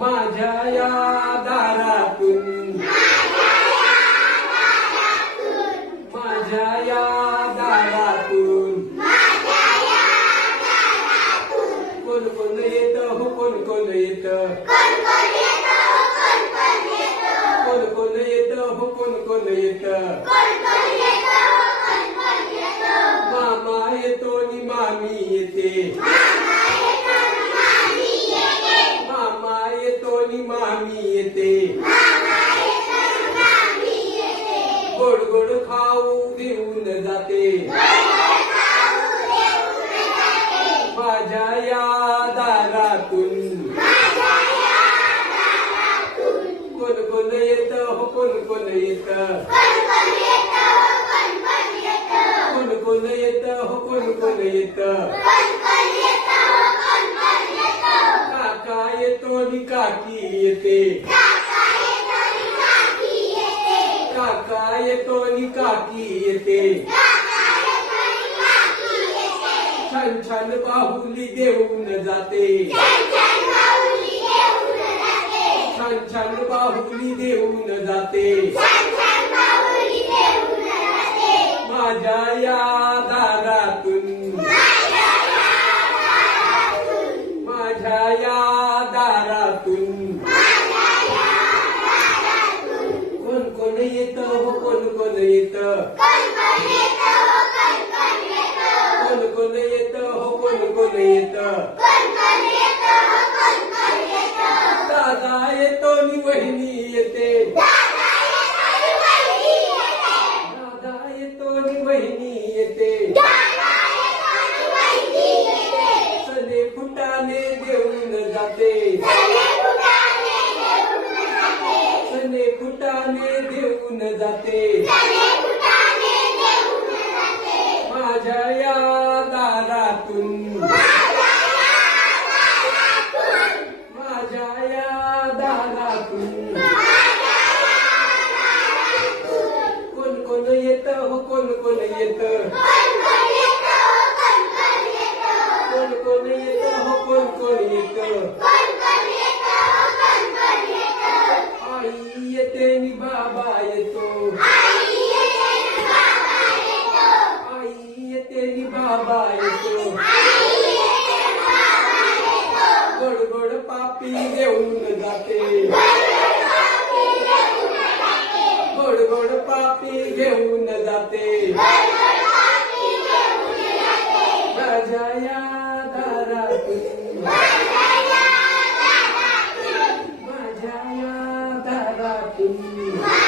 माझ्या या दारातून माझ्या या दारातून कोण कोण येत हो कोण कोण येत कोण कोण येत हो कोण कोण येत मामा येतो नि मामी येते मामा येतो नि मामी येते गोड गोड खाऊ घेऊन जाते माझ्या या दारातून कोण कोण येत हो कोण कोण येत कोण कोण येत हो कोण कोण येत काका येतो नि काकी येते काका येतो नि काकी येते छान छान बाहुली देऊन जाते छान छान बाहुली देऊन जाते माझ्या या दारातून माझ्या या दारातून कोण कोण येत हो कोण कोण येत कोण कोण येत हो कोण कोण येत दादा येतो नि वहिनी येते दादा येतो नि वहिनी येते सने फुटाने देऊन जाते सने फुटाने देऊन जाते माझ्या या दारातून माझ्या या दारातून कोण कोण येत हो कोण कोण येत कोण कोण येत हो कोण कोण येत आई येते नि बाबा येतो आई येते नि बाबा येतो गोड गोड पापी घेऊन जाते गोड गोड पापी घेऊन जाते माझ्या या दारातून माझ्या या दारातून